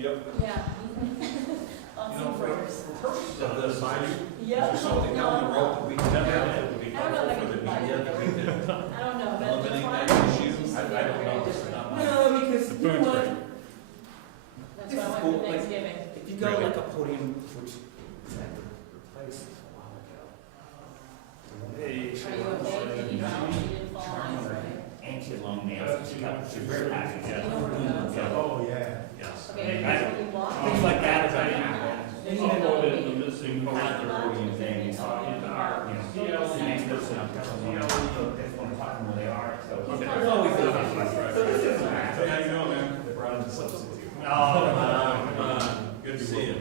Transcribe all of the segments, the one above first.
Yep. Yeah. For purposes of this, Yep. is there something down the road that we can have that would be I don't know if I helpful for the can media that we can I don't know, but eliminate the that issue? I don't know. It's not my. No, because you know what? That's why I went for Thanksgiving. If you go like a podium, which was like replaced a while ago. Are Hey, you okay? Did you know you didn't fall on it, right? anti-long nails, she's very happy. You know where to go. Oh, yeah. Yes. Okay, that's what you walk. Things like that is like happen. Then you know that the missing Not the poster. podium thing, it's all, you know, the next person I'm telling you, they just want to talk to them where they are, so. There's always those. So this isn't bad. Hey, how you doing, man? They brought in the substitute. Oh, come Come on. Good to see you.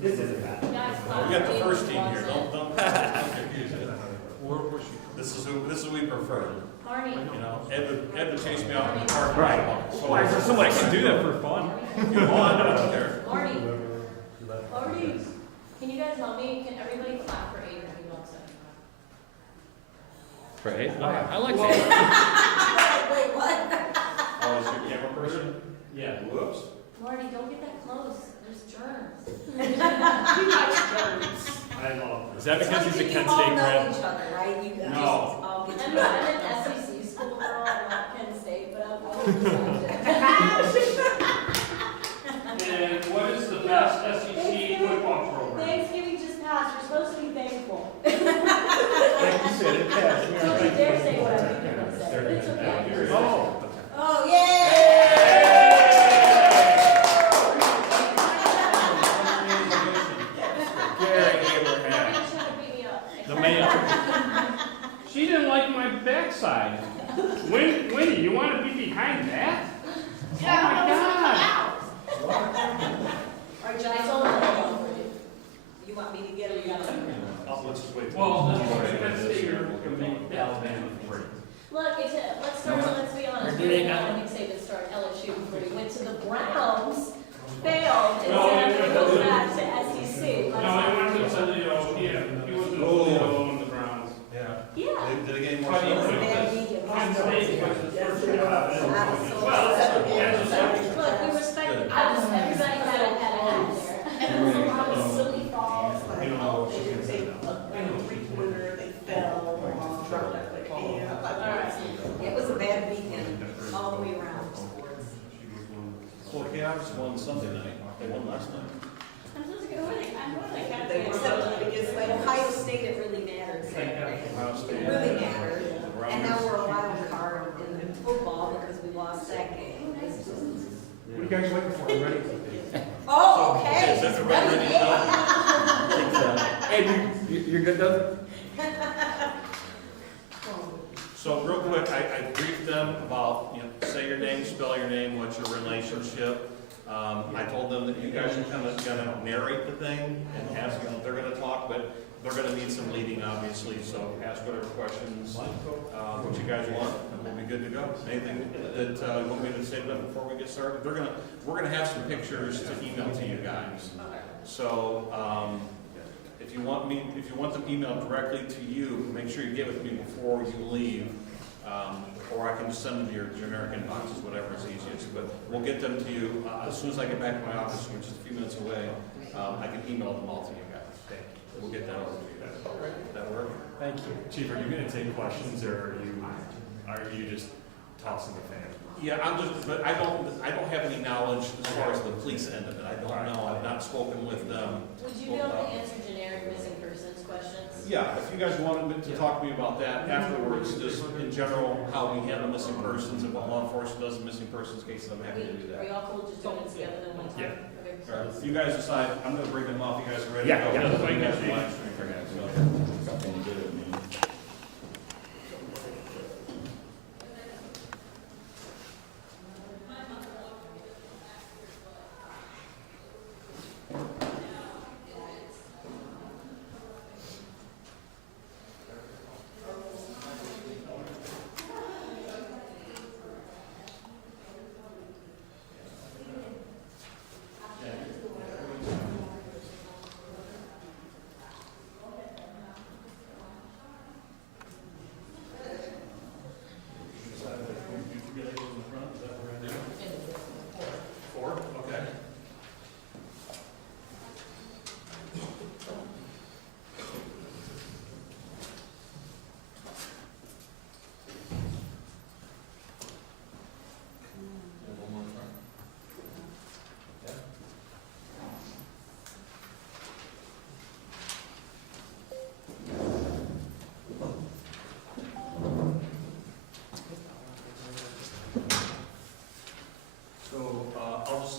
this isn't bad. Guys, We got the first team here. Don't confuse it. Where's she? This is who we prefer. Marnie. You know, Ed would chase me out in the park. Right. Why is there so much to do that for fun? You want, I don't care. Marty. Marty. Can you guys help me? Can everybody clap for Aiden if he wants to? Right? I like Wait, what? Oh, is your camera person? Yeah. Whoops. Marty, don't get that close. There's germs. I love Is that because he's a Kent State You all know grad? each other, right? You No. just all get I'm together. an SEC school girl, I'm not Penn State, but I'm willing to. And what is the best SEC football program? Thanksgiving just passed, you're supposed to be thankful. Like you said, it passed. We are Don't you thankful. dare say what I think you're gonna say, but it's okay. Oh. Oh, yay! Gary Abraham. You're trying to beat me up. The mayor. She didn't like my backside. Winnie, you want to be behind that? Yeah, Oh my God. All right, I John, told her for you. you want me to get it? Let's just wait. Well, let's stay here. We can make Alabama free. Look, let's start, let's be honest, we didn't know Nick Saban started LSU before he went to the Browns, failed, and then goes back to SEC. No, I went to Toledo. Yeah, he was in Toledo in the Browns. Yeah. Yeah. Did it get more But he stuff? was Penn State was his first job. Well, Look, we respect, everybody had a hat there. And there was a lot of silly falls. You don't know what she can say. Three-quarter, they fell, Alright. It was a bad weekend, all the way around. Well, Cavs won Sunday night. They won last night. I'm just gonna win it, I'm winning, I They got were against Ohio State, it really mattered. Ohio State. It really mattered. And now we're a wild card in football because we lost that game. What are you guys waiting for? I'm ready. Oh, okay. Is that ready to go? Hey, you're good, Doug? So real quick, I briefed them about, you know, say your name, spell your name, what's your relationship. I told them that you guys are kind of gonna narrate the thing and ask, you know, they're gonna talk, but they're gonna need some leading, obviously, so ask whatever questions, what you guys want, and we'll be good to go. Anything that, you want me to say to them before we get started? We're gonna have some pictures to email to you guys. So, if you want them emailed directly to you, make sure you get with me before you leave. Or I can just send them to your generic inboxes, whatever is easiest. But we'll get them to you as soon as I get back to my office, which is a few minutes away. I can email them all to you guys. We'll get that over to you guys. All right, that work? Thank you. Chief, are you going to take questions, or are you just tossing the fan? Yeah, but I don't have any knowledge as far as the police end of it. I don't know. I've not spoken with them. Would you be able to answer generic missing persons questions? Yeah, if you guys wanted to talk to me about that afterwards, just in general, how we handle missing persons, and what law enforcement does in missing persons cases, I'm happy to do Are that. y'all cool just doing it together then one time? Yeah. Okay. All right, you guys decide. I'm gonna bring them off. You guys are ready Yeah, to go? yeah. You guys are live streaming for next, so.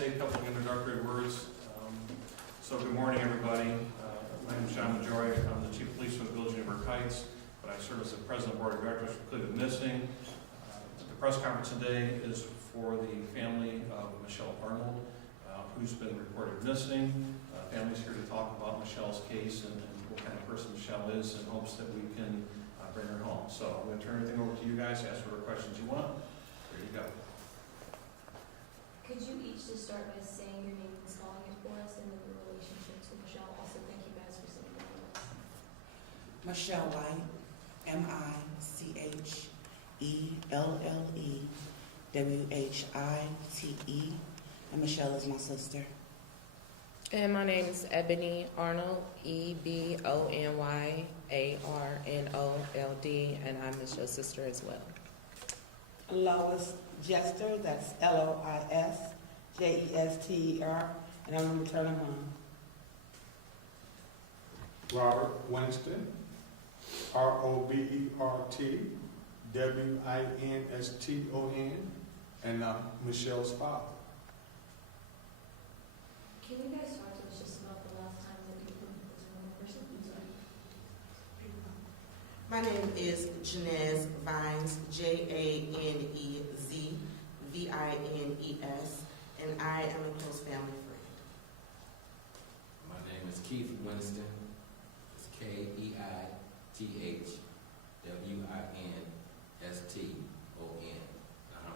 say a couple of introductory words. So good morning, everybody. My name is John Majori. I'm the Chief of Police for the Village of Banbury Heights, but I serve as the President of the Board of Directors for Cleveland Missing. The press conference today is for the family of Michelle Arnold, who's been reported missing. Family's here to talk about Michelle's case and what kind of person Michelle is in hopes that we can bring her home. So I'm going to turn everything over to you guys, ask whatever questions you want. There you go. Could you each just start by saying your name and spelling it for us and then your relationship to Michelle? Also, thank you guys for sitting down with us. Michelle White, MICHELLEWHITE, and Michelle is my sister. And my name is Ebony Arnold, EBONYARNOLD, and I'm Michelle's sister as well. Lois Jester, that's LOISJESTER, and I'm a maternal mom. Robert Winston, ROBERTWINSTON, and I'm Michelle's father. Can you guys talk to us just about the last time that you were with this one person? I'm sorry. My name is Janez Vines, JANEZVINES, and I am a close family friend. My name is Keith Winston. It's KEITHWINSTON. I'm an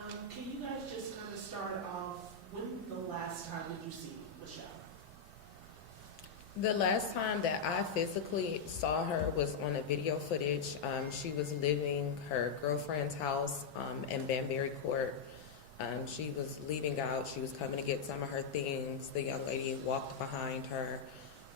uncle. Can you guys just kind of start off, when the last time did you see Michelle? The last time that I physically saw her was on a video footage. She was leaving her girlfriend's house in Banbury Court. She was leaving out. She was coming to get some of her things. The young lady walked behind her,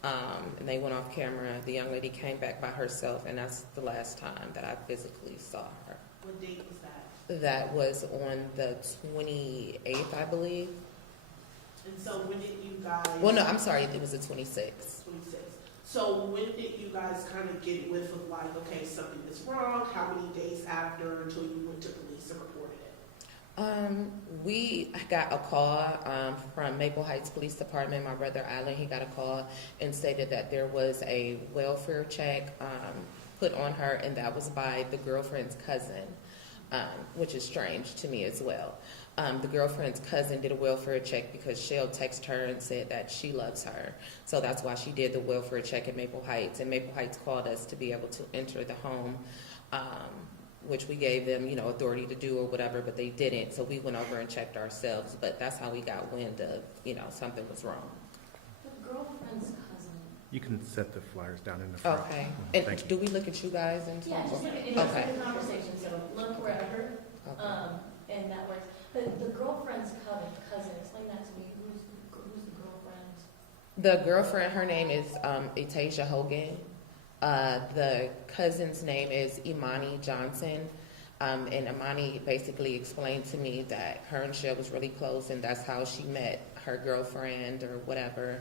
and they went off camera. The young lady came back by herself, and that's the last time that I physically saw her. What date was that? That was on the 28th, I believe. And so when did you guys? Well, no, I'm sorry, it was the 26th. 26. So when did you guys kind of get with like, okay, something is wrong? How many days after until you went to police and reported it? We got a call from Maple Heights Police Department. My brother Alan, he got a call and stated that there was a welfare check put on her, and that was by the girlfriend's cousin, which is strange to me as well. The girlfriend's cousin did a welfare check because Shell texted her and said that she loves her. So that's why she did the welfare check at Maple Heights. And Maple Heights called us to be able to enter the home, which we gave them, authority to do or whatever, but they didn't. So we went over and checked ourselves. But that's how we got wind of, something was wrong. The girlfriend's cousin. You can set the flyers down in the front. Okay. Thank And you. do we look at you guys and talk? Yeah, just look at Okay. the conversation, so look wherever, and that works. But the girlfriend's cousin, explain that to me. Who's the girlfriend? The girlfriend, her name is Etasia Hogan. The cousin's name is Imani Johnson. And Imani basically explained to me that her and Shell was really close, and that's how she met her girlfriend or whatever.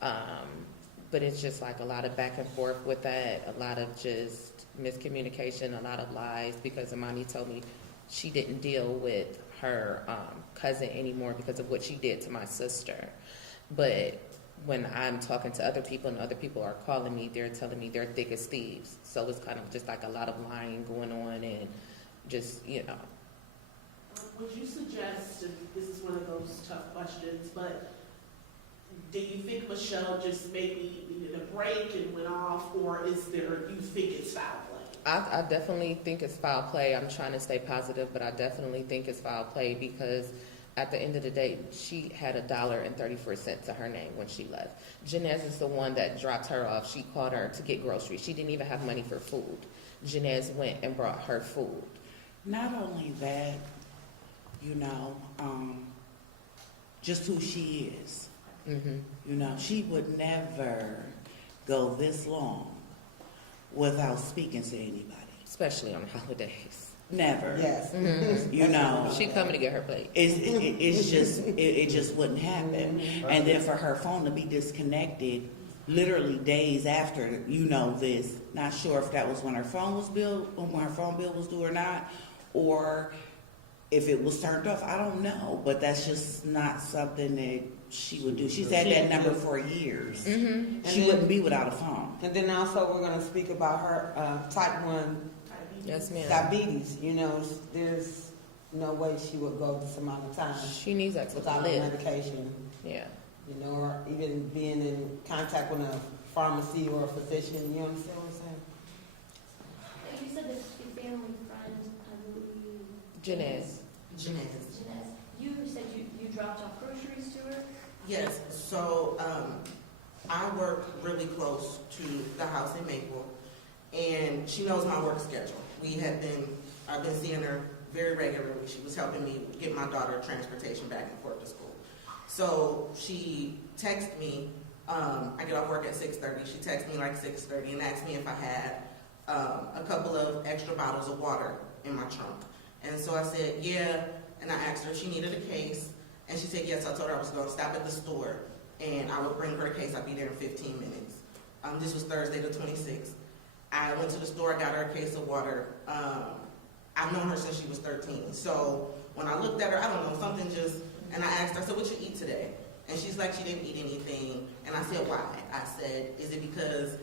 But it's just like a lot of back and forth with that, a lot of just miscommunication, a lot of lies, because Imani told me she didn't deal with her cousin anymore because of what she did to my sister. But when I'm talking to other people and other people are calling me, they're telling me they're thick as thieves. So it's kind of just like a lot of lying going on and just, Would you suggest, and this is one of those tough questions, but do you think Michelle just maybe needed a break and went off, or you think it's foul play? I definitely think it's foul play. I'm trying to stay positive, but I definitely think it's foul play because at the end of the day, she had $1.34 to her name when she left. Janez is the one that dropped her off. She called her to get groceries. She didn't even have money for food. Janez went and brought her food. Not only that, just who she is. Mm-hmm. She would never go this long without speaking to anybody. Especially on holidays. Never. Yes. Mm-hmm. She coming to get her plate. It just wouldn't happen. And then for her phone to be disconnected literally days after, this, not sure if that was when her phone was billed, when her phone bill was due or not, or if it was turned off, I don't know, but that's just not something that she would do. She's had that number for years. Mm-hmm. She wouldn't be without a phone. And then also we're going to speak about her type 1 Yes, ma'am. diabetes. You know, there's no way she would go this amount of time She needs that to without live. medication. Yeah. You know, or even being in contact with a pharmacy or a physician. You understand what I'm saying? You said that your family friend, I believe. Janez. Jeanette. Jeanette, you said you dropped off groceries to her? Yes, so I work really close to the house in Maple, and she knows my work schedule. I've been seeing her very regularly. She was helping me get my daughter transportation back and forth to school. So she texted me, I get off work at 6:30. She texted me like 6:30 and asked me if I had a couple of extra bottles of water in my trunk. And so I said, yeah, and I asked her if she needed a case. And she said, yes. I told her I was going to stop at the store, and I would bring her a case. I'd be there in 15 minutes. This was Thursday the 26th. I went to the store, got her a case of water. I've known her since she was 13. So when I looked at her, I don't know, something just, and I asked her, I said, what you eat today? And she's like, she didn't eat anything. And I said, why? I said, is it because,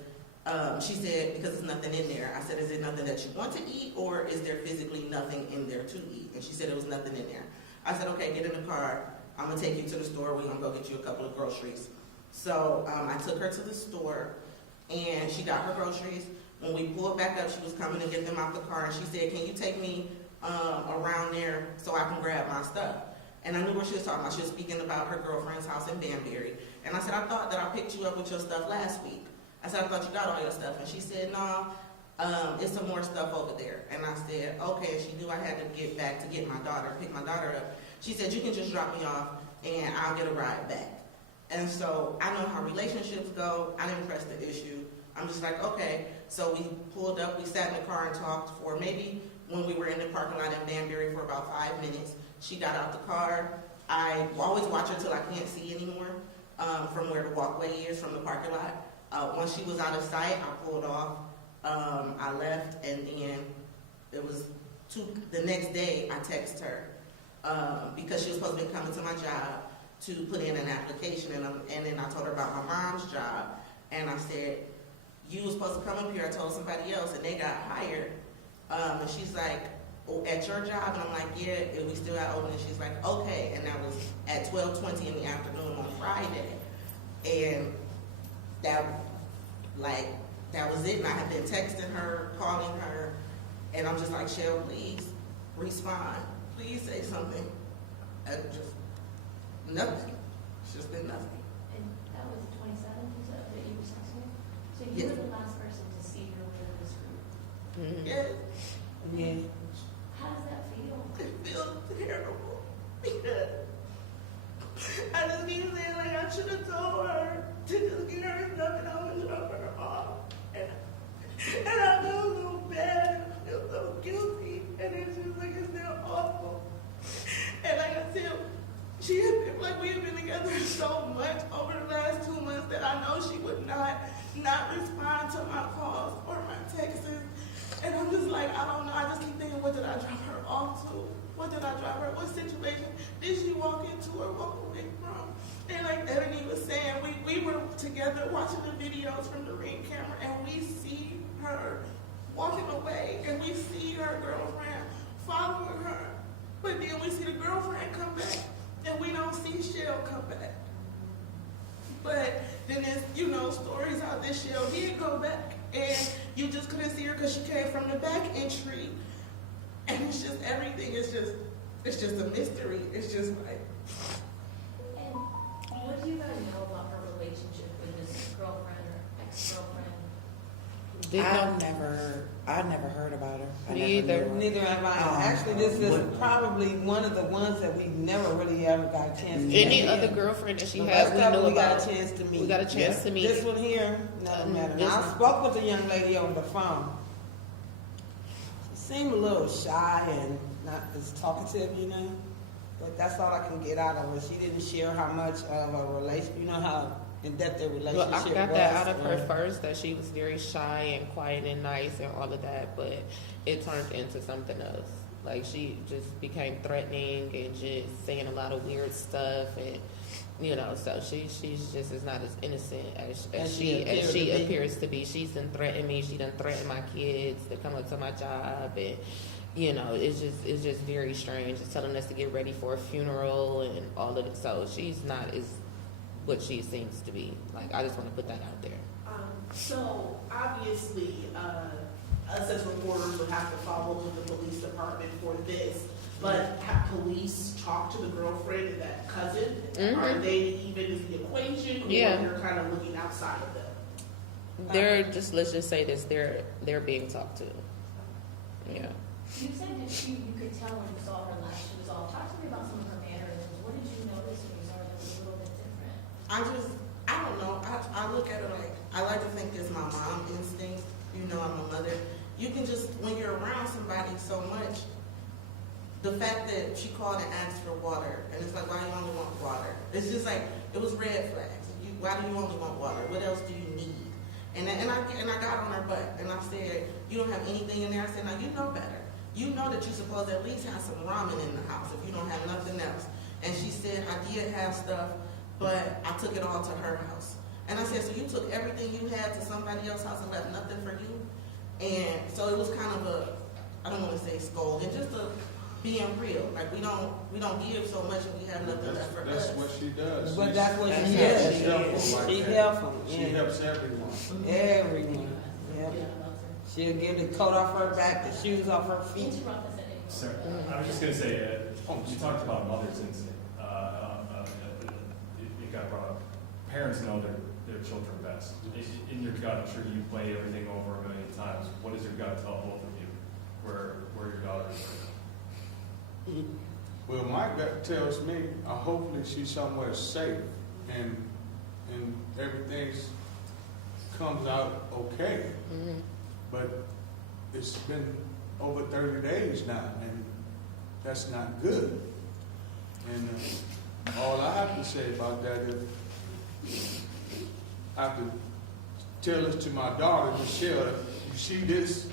she said, because there's nothing in there. I said, is it nothing that you want to eat, or is there physically nothing in there to eat? And she said, it was nothing in there. I said, okay, get in the car. I'm going to take you to the store. We're going to go get you a couple of groceries. So I took her to the store, and she got her groceries. When we pulled back up, she was coming to get them out the car, and she said, can you take me around there so I can grab my stuff? And I knew what she was talking about. She was speaking about her girlfriend's house in Banbury. And I said, I thought that I picked you up with your stuff last week. I said, I thought you got all your stuff. And she said, no, it's some more stuff over there. And I said, okay. And she knew I had to get back to get my daughter, pick my daughter up. She said, you can just drop me off and I'll get a ride back. And so I know how relationships go. I didn't press the issue. I'm just like, okay. So we pulled up, we sat in the car and talked for maybe when we were in the parking lot in Banbury for about 5 minutes. She got out the car. I always watch her till I can't see anymore from where the walkway is from the parking lot. Once she was out of sight, I pulled off. I left, and then it was the next day I texted her because she was supposed to be coming to my job to put in an application, and then I told her about my mom's job, and I said, you were supposed to come up here. I told somebody else, and they got hired. And she's like, oh, at your job? And I'm like, yeah, we still got open. And she's like, okay. And that was at 12:20 in the afternoon on Friday. And that was it. And I had been texting her, calling her, and I'm just like, Shell, please respond. Please say something. And just nothing. It's just been nothing. And that was the 27th, you said, that you were texting her? So you Yes. were the last person to see her with this group. Mm-hmm. Yes. Yeah. How does that feel? It feels terrible because I just keep saying, like, I should have told her to just get her stuff and I would drop her off. And I feel so bad. I feel so guilty. And it's just like, it's still awful. And like I said, she had been, like, we had been together so much over the last 2 months that I know she would not respond to my calls or my texts. And I'm just like, I don't know. I just keep thinking, what did I drop her off to? What did I drop her? What situation did she walk into or walk away from? And like Ebony was saying, we were together watching the videos from the Ring camera, and we see her walking away, and we see her girlfriend following her. But then we see the girlfriend come back, and we don't see Shell come back. But then there's, stories how this Shell did go back, and you just couldn't see her because she came from the back entry. And it's just, everything is just, it's just a mystery. It's just like. And what do you guys know about her relationship with this girlfriend or ex-girlfriend? I never heard about her. I Me never either. knew her. Neither have I. Actually, this is probably one of the ones that we never really ever got a chance to meet. Any other girlfriend that she The had, rest we of knew them about. got a chance to meet. We got a chance to meet. This one here, nothing matter. this I one. spoke with the young lady on the phone. She seemed a little shy and not as talkative, But that's all I can get out of her. She didn't share how much of a relation, how and that their relationship Well, I got was, that out of her or- first, that she was very shy and quiet and nice and all of that, but it turned into something else. Like, she just became threatening and just saying a lot of weird stuff, and you know, so she's just is not as innocent as she appears to be. She's done threatened me. She done threatened my kids to come up to my job, and you know, it's just very strange. It's telling us to get ready for a funeral and all of it. So she's not as what she seems to be. Like, I just want to put that out there. So obviously, us as reporters would have to follow with the police department for this. But have police talked to the girlfriend and that cousin? Mm-hmm. Are they even in the equation, or Yeah. you're kind of looking outside of them? They're just, let's just say this, they're being talked to. Yeah. You said that you could tell when you saw her last, she was off. Talk to me about some of her mannerisms. What did you notice when you saw her that was a little bit different? I don't know. I look at it like, I like to think it's my mom instinct. You know, I'm a mother. You can just, when you're around somebody so much, the fact that she called and asked for water, and it's like, why do you only want water? It's just like, it was red flags. Why do you only want water? What else do you need? And I got on her butt, and I said, you don't have anything in there? I said, now you know better. You know that you're supposed to at least have some ramen in the house if you don't have nothing else. And she said, I did have stuff, but I took it all to her house. And I said, so you took everything you had to somebody else's house and left nothing for you? And so it was kind of a, I don't want to say scolding, just a being real. Like, we don't give so much and we have nothing left for us. That's what she does. But that's what she She's does. helpful like She that. helpful. She Yeah. helps everyone. Everyone. Yep. She'll give the coat off her back, the shoes off her feet. Interrupt us at any point. Sir, I was just gonna say, you talked about mother's instinct. It got brought up. Parents know their children best. In your gut, I'm sure you play everything over a million times. What does your gut tell both of you where your daughter is right now? Well, my gut tells me, hopefully she's somewhere safe and everything comes out okay. Mm-hmm. But it's been over 30 days now, and that's not good. And all I have to say about that is, I have to tell this to my daughter, Michelle, you see this,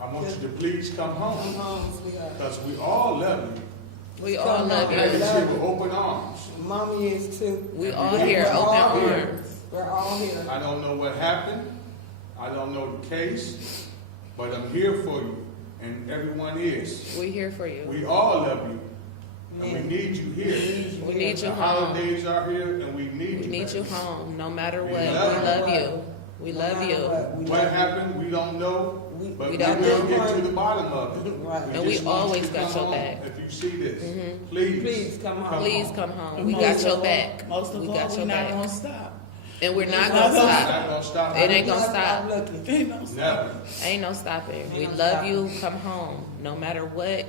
I want you to please come Come home. home, sweetheart. Because we all love you. We all love And you. it's here with open arms. Mommy is too. We all We're here, all open here. arms. We're all here. I don't know what happened. I don't know the case. But I'm here for you. And everyone is. We here for you. We all love you. And Yeah. we need you here. We need you The home. holidays are here and we need We you. need you baby. home, no matter We what. We love love you. you. We love you. What happened, we don't know. But We we don't will know. get to the bottom of it. Right. And we just want you always to got come your home. back. If you see this, Mhm. please. Please come home. Please come home. We Most got of your all- back. Most of We all, got we're your not back. gonna stop. And we're not It's gonna It's stop. not gonna stop. It ain't gonna Stop stop. looking. Ain't no stop. Never. Ain't no stopping. We Ain't no love stopping. you. Come home. No matter what.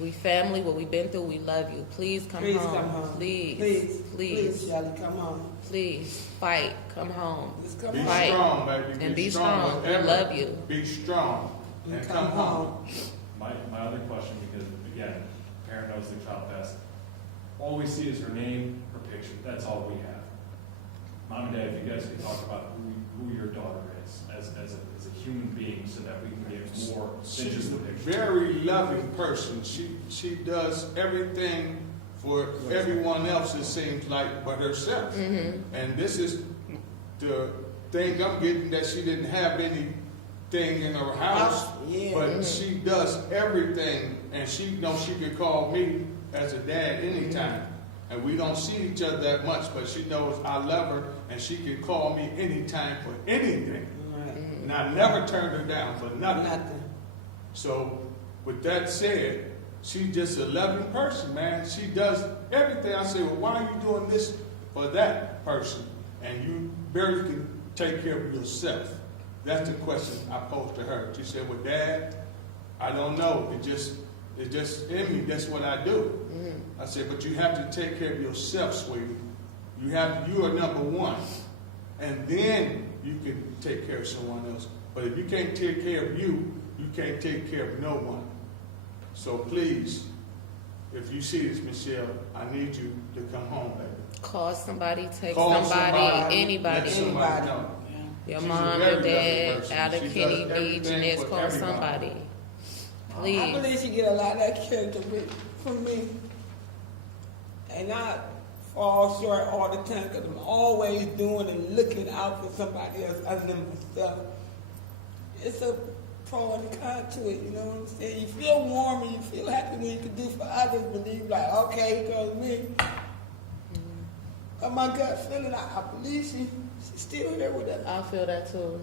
We family, what we've been through, we love you. Please come Please home. come home. Please. Please, Please. Shelly, come home. Please. Fight. Come home. Just come Be home. Fight. strong, baby. And be strong. strong. We Whatever. love you. Be strong and And come home. My other question, because again, parent knows the child best. All we see is her name, her picture. That's all we have. Mom and Dad, if you guys can talk about who your daughter is as a human being, so that we can get more than She's just a the picture. very loving person. She does everything for everyone else, it seems like, but herself. Mm-hmm. And this is the thing I'm getting, that she didn't have anything in her house. Yeah. But she does everything, and she knows she can call me as a dad anytime. And we don't see each other that much, but she knows I love her, and she can call me anytime for anything. Right. And I never turned her down for nothing. Nothing. So, with that said, she's just a loving person, man. She does everything. I say, well, why are you doing this for that person? And you barely can take care of yourself. That's the question I posed to her. She said, well, Dad, I don't know. It just in me. That's what I do. I said, but you have to take care of yourself, sweetie. You are number one. And then you can take care of someone else. But if you can't take care of you, you can't take care of no one. So please, if you see this, Michelle, I need you to come home, baby. Call somebody, text Call somebody, anybody. Let somebody know. Your She's a mom, very your dad, lovely person. out of She does Kenny Beach, everything and it's for call everybody. somebody. I Please. believe she get a lot of that character from me. And I fall short all the time because I'm always doing and looking out for somebody else other than myself. It's a pro and a con to it, you know what I'm saying? You feel warm and you feel happy when you can do for others, but then you're like, okay, here goes me. But my gut feeling, I believe she's still here with us. I feel that too.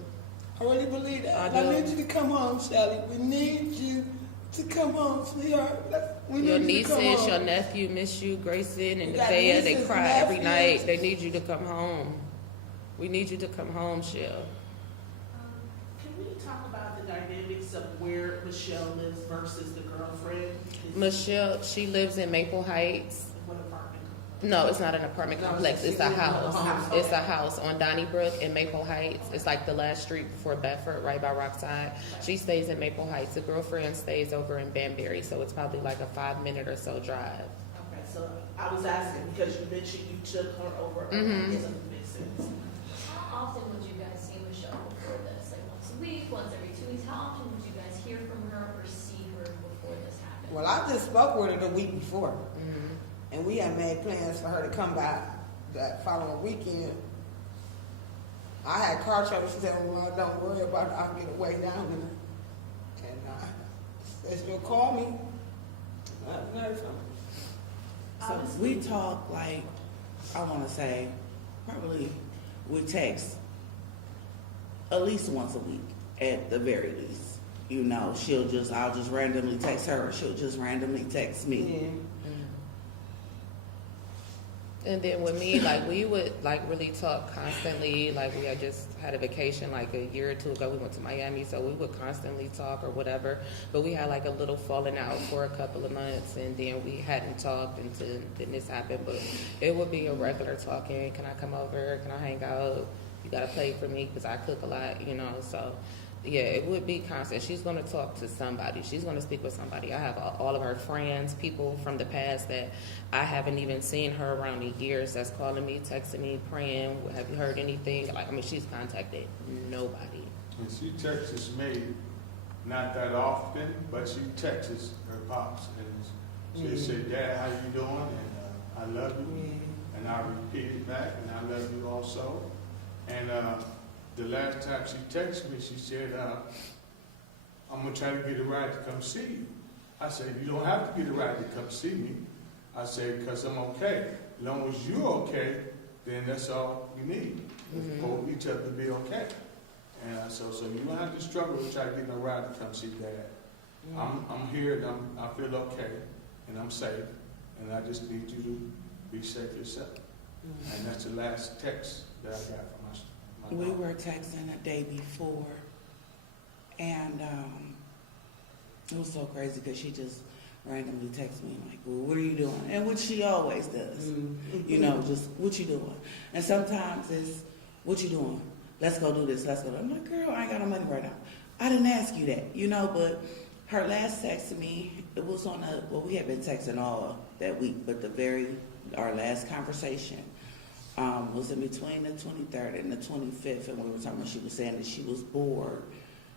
I really believe that. I I do. need you to come home, Shelly. We need you to come home, sweetheart. We Your need you to come nieces, home. your nephew miss you, Grayson and We got Nevaeh, they nieces, cry every nephews. night. They need you to come home. We need you to come home, Shell. Can we talk about the dynamics of where Michelle lives versus the girlfriend? Michelle, she lives in Maple Heights. What apartment? No, it's not an apartment No, complex. It's a it's a house. house. It's a house on Donnybrook in Maple Heights. It's like the last street before Bedford, right by Rockside. She stays in Maple Heights. The girlfriend stays over in Banbury, so it's probably like a 5-minute or so drive. Okay, so I was asking because you mentioned you took her over. Mhm. It doesn't make sense. How often would you guys see Michelle before this? Like once a week, once every 2 weeks? How often would you guys hear from her or see her before this happened? Well, I just spoke with her the week before, Mhm. and we had made plans for her to come back that following weekend. I had car trouble. She said, well, don't worry about it. I'll get away down there. And said she'll call me. I haven't heard from her. So we talk like, I want to say, probably we text at least once a week at the very least. You know, I'll just randomly text her or she'll just randomly text me. Yeah. And then with me, like we would like really talk constantly. Like we had just had a vacation like a year or two ago. We went to Miami, so we would constantly talk or whatever. But we had like a little falling out for a couple of months, and then we hadn't talked until then this happened. But it would be a regular talking. Can I come over? Can I hang out? You gotta play for me because I cook a lot, you know. So yeah, it would be constant. She's going to talk to somebody. She's going to speak with somebody. I have all of her friends, people from the past that I haven't even seen her around in years that's calling me, texting me, praying. Have you heard anything? Like, I mean, she's contacted nobody. And she texts me, not that often, but she texts her pops. And she said, Dad, how you doing? And I love you. And I repeated back, and I love you also. And the last time she texted me, she said, I'm going to try to get a ride to come see you. I said, you don't have to get a ride to come see me. I said, because I'm okay. As long as you're okay, then that's all you need. For each other to be okay. And so you don't have to struggle to try to get a ride to come see Dad. I'm here and I feel okay and I'm safe. And I just need you to be safe yourself. And that's the last text that I got from my We daughter. were texting the day before, and it was so crazy because she just randomly texted me like, well, what are you doing? And which she always does, you know, just what you doing? And sometimes it's, what you doing? Let's go do this, let's go do that. I'm like, girl, I ain't got no money right now. I didn't ask you that, you know, but her last text to me, it was on we had been texting all that week, but our last conversation was in between the 23rd and the 25th, and we were talking about, she was saying that she was bored,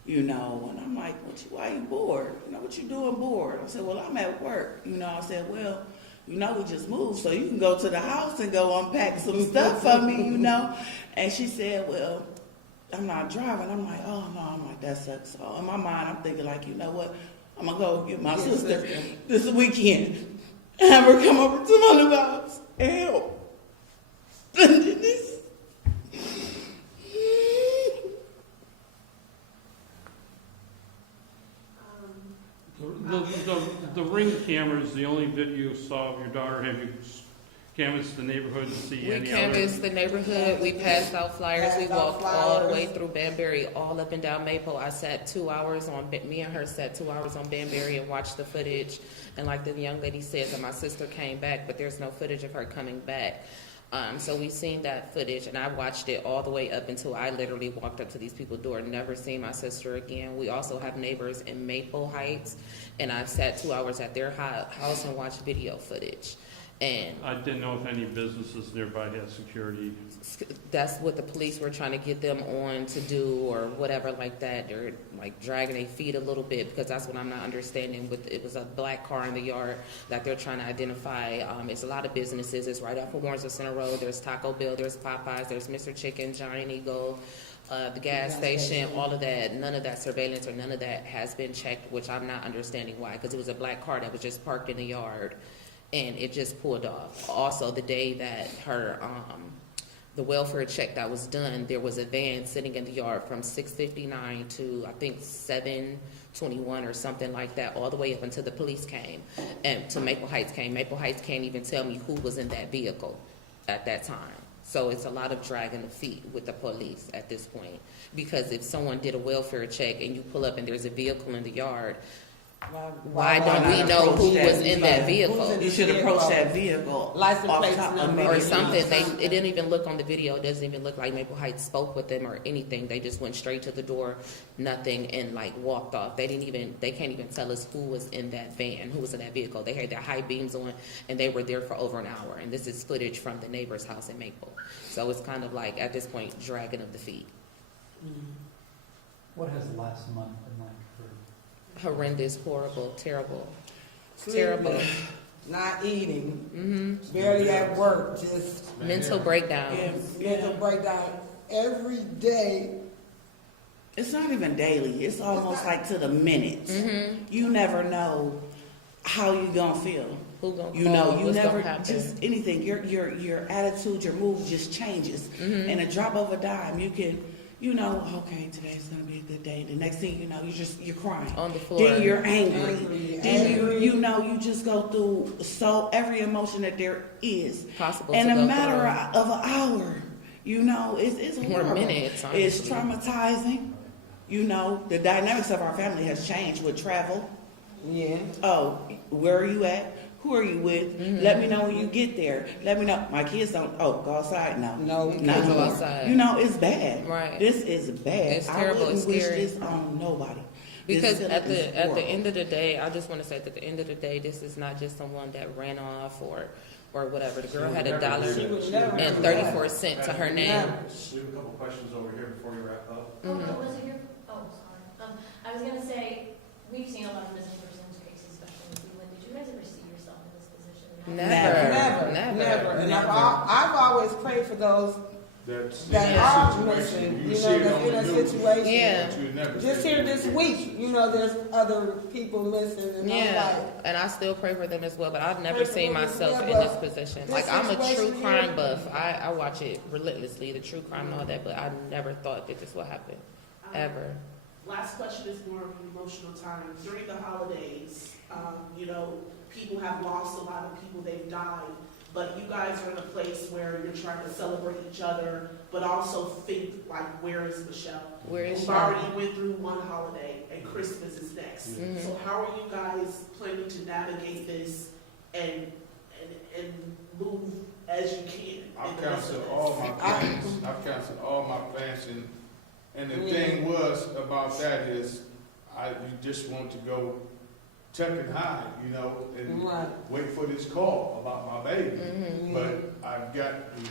you know, and I'm like, why are you bored? You know, what you doing bored? I said, well, I'm at work, you know. I said, well, you know, we just moved, so you can go to the house and go unpack some stuff for me, you know. And she said, well, I'm not driving. I'm like, oh, no, I'm like, that sucks. So in my mind, I'm thinking like, you know what, I'm going to go get my sister this weekend and have her come over to my new house and help. The ring camera is the only video you saw of your daughter. Have you canvassed the neighborhood to see We any canvassed the neighborhood. We passed out flyers. We walked all the way through Banbury, all up and down Maple. I sat 2 hours me and her sat 2 hours on Banbury and watched the footage. And like the young lady said, that my sister came back, but there's no footage of her coming back. So we seen that footage, and I watched it all the way up until I literally walked up to these people's door, never seen my sister again. We also have neighbors in Maple Heights, and I've sat 2 hours at their house and watched video footage. And I didn't know if any businesses nearby had security. that's what the police were trying to get them on to do or whatever like that. They're like dragging their feet a little bit because that's what I'm not understanding. It was a black car in the yard that they're trying to identify. It's a lot of businesses. It's right off of Warrensville Center Road. There's Taco Bell, there's Popeyes, there's Mr. Chicken, Giant Eagle, the gas station, all of that. None of that surveillance or none of that has been checked, which I'm not understanding why, because it was a black car that was just parked in the yard and it just pulled off. Also, the day that her the welfare check that was done, there was a van sitting in the yard from 6:59 to I think 7:21 or something like that, all the way up until the police came and to Maple Heights came. Maple Heights can't even tell me who was in that vehicle at that time. So it's a lot of dragging the feet with the police at this point, because if someone did a welfare check and you pull up and there's a vehicle in the yard, why don't we know who was in that vehicle? You should approach that vehicle License off plate top of number. Maple Or something. Heights. It didn't even look on the video. It doesn't even look like Maple Heights spoke with them or anything. They just went straight to the door, nothing, and like walked off. They can't even tell us who was in that van, who was in that vehicle. They had their high beams on and they were there for over an hour. And this is footage from the neighbor's house in Maple. So it's kind of like, at this point, dragging of the feet. What has the last month been like for? Horrendous, horrible, terrible. Sleeping, Terrible. not eating, Mm-hmm. barely at work, just Mental breakdown. mental breakdown every day. It's not even daily. It's almost like to the minute. Mm-hmm. You never know how you gonna feel. Who gonna You call? know, you What's never gonna happen? just anything. Your attitude, your mood just changes. Mhm. In a drop of a dime, you can, okay, today's gonna be a good day. The next thing you know, you're crying. On the floor. Then you're angry. Angry. Then Angry. you just go through every emotion that there is. Possible In to a go matter through. of an hour, it's Or horrible. minutes, It's honestly. traumatizing. The dynamics of our family has changed with travel. Yeah. Oh, where are you at? Who are you with? Mhm. Let me know when you get there. Let me know. My kids don't. Oh, go outside. No, No, Can't not go more. outside. It's bad. Right. This is bad. It's terrible. I wouldn't It's wish scary. this on nobody. Because This at is the horrible. end of the day, I just want to say that at the end of the day, this is not just someone that ran off or whatever. The girl had $1 She would never and do 34 that. cents to her name. Never. We have a couple questions over here before you wrap up. Oh, Mhm. was it your, oh, sorry. I was gonna say, we've seen a lot of missing persons cases, especially in Cleveland. Did you guys ever see yourself in this position? Never. And I've always prayed for those That's that are missing, You see it that's on in the a news, situation. Yeah. but you never Just see here it. this week, there's other people missing, and I'm Yeah, like, and I still pray for them as well, but I've never Pray for seen them as myself well, in but this position. this Like, I'm a true situation crime here- buff. I watch it relentlessly, the true crime and all that, but I never thought that this would happen, ever. Last question is more of an emotional time. During the holidays, people have lost a lot of people, they've died, but you guys are in a place where you're trying to celebrate each other, but also think, like, where is Michelle? Where is We've she? already went through one holiday, and Christmas is next. Mhm. So how are you guys planning to navigate this and move as you can? I've in the midst of canceled this? all my plans. I've canceled all my plans, and the thing was about that is, you just want to go tuck and hide, and right. wait for this call about my baby. Mhm. But I've got the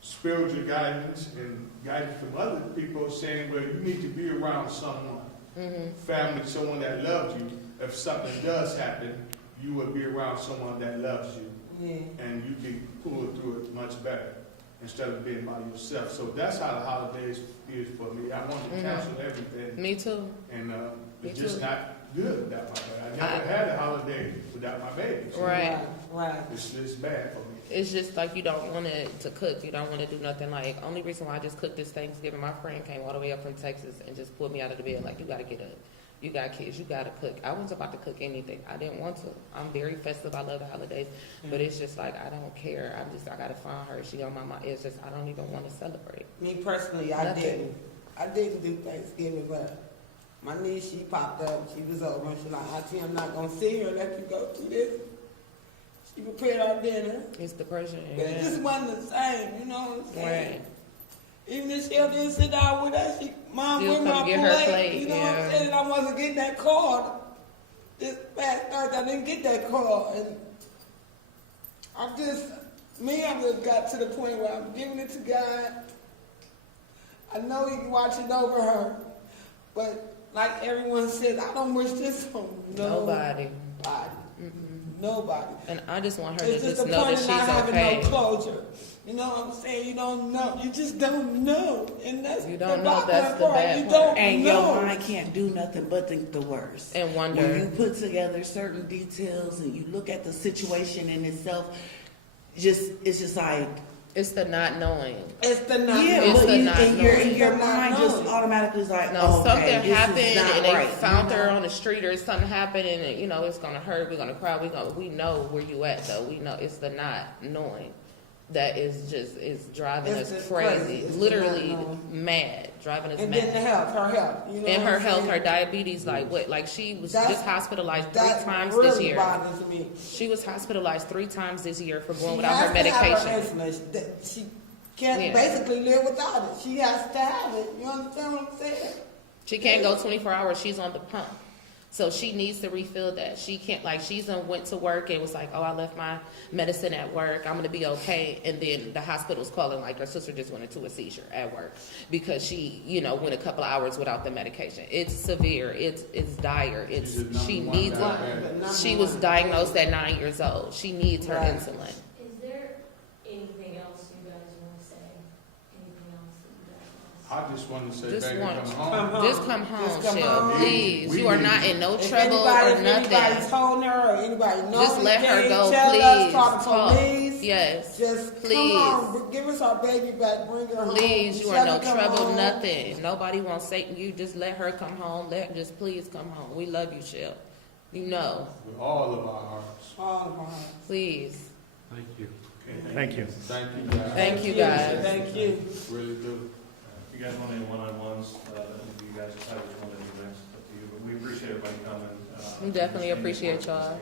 spiritual guidance and guidance from other people saying, well, you need to be around someone, Mhm. family, someone that loves you. If something does happen, you will be around someone that loves you, Yeah. and you can pull it through it much better instead of being by yourself. So that's how the holidays is for me. I want to Mhm. cancel everything, Me too. and Me it's just too. not good without my baby. I never had a holiday without my baby. So Right. Right. It's bad for me. It's just like you don't want to cook. You don't want to do nothing. Like, only reason why I just cooked this Thanksgiving, my friend came all the way up from Texas and just pulled me out of the bed. Like, you got to get up. You got kids. You got to cook. I wasn't about to cook anything. I didn't want to. I'm very festive. I love the holidays. But it's just like, I don't care. I got to find her. She on my mind. It's just, I don't even want to celebrate. Me personally, I Nothing. didn't do Thanksgiving, but my niece, she popped up. She was over, and she like, Auntie, I'm not gonna sit here and let you go through this. She prepared our dinner. It's the pressure. But it just wasn't the same, you know what I'm saying? Right. Even if she didn't sit down with us, Mom, Still where's come my get her plate, You know what yeah. I'm saying? And I wasn't getting that call. This past Thursday, I didn't get that call. And I just got to the point where I'm giving it to God. I know He's watching over her. But like everyone says, I don't wish this on Nobody. Nobody. And I just want her It's to just just the know point that of she's not having okay. no closure. You know what I'm saying? You don't know. You just don't know. And that's You don't the know, bottom that's the part. bad You part. don't And know. your mind can't do nothing but think the worst. And wonder. When you put together certain details and you look at the situation in itself, it's just like, It's the not knowing. It's the not yeah, It's but the you, not and knowing. your It's the not mind just knowing. automatically is like, No, oh, something okay, this happened is not and they right. found you her know? on the street or something happened and it's gonna hurt, we're gonna cry, we know where you at though. We know it's the not knowing that is driving It's us just crazy. crazy. It's the Literally not knowing. mad. Driving us And mad. then the health, her health. You know And what her I'm health, saying? her diabetes, like she was That's- just hospitalized That 3 times really this year. bothers me. She was hospitalized 3 times this year for going She without has her to have medication. her insulin. That she can't Yeah. basically live without it. She has to have it. You understand what I'm saying? She can't go 24 hours. She's on the pump. So she needs to refill that. She can't, she's went to work and was like, oh, I left my medicine at work. I'm going to be okay. And then the hospital's calling, her sister just went into a seizure at work because she, went a couple of hours without the medication. It's severe. It's dire. She needs it. She was diagnosed at 9 years old. She needs her Right. insulin. Is there anything else you guys want to say? Anything else that you guys want to say? I just want to say, Just baby, want- come home. Just come home, Just come Shell. home. Please. We You are need not you. in no If trouble anybody's or nothing. holding her or anybody knows Just let her anything, go, tell please. us, call the Talk. police. Yes. Just Please. come on, give us our baby back, bring her home. Please, you are no Michelle, come trouble, home. nothing. Nobody wants Satan. You just let her come home. Just please come home. We love you, Shell. You know. With all of our hearts. All of our hearts. Please. Thank you. Thank you, guys. Thank you, guys. Thank you. Really do. If you guys want any one-on-ones, you guys decide which one to do next, up to you, but we appreciate everybody coming. We definitely appreciate y'all.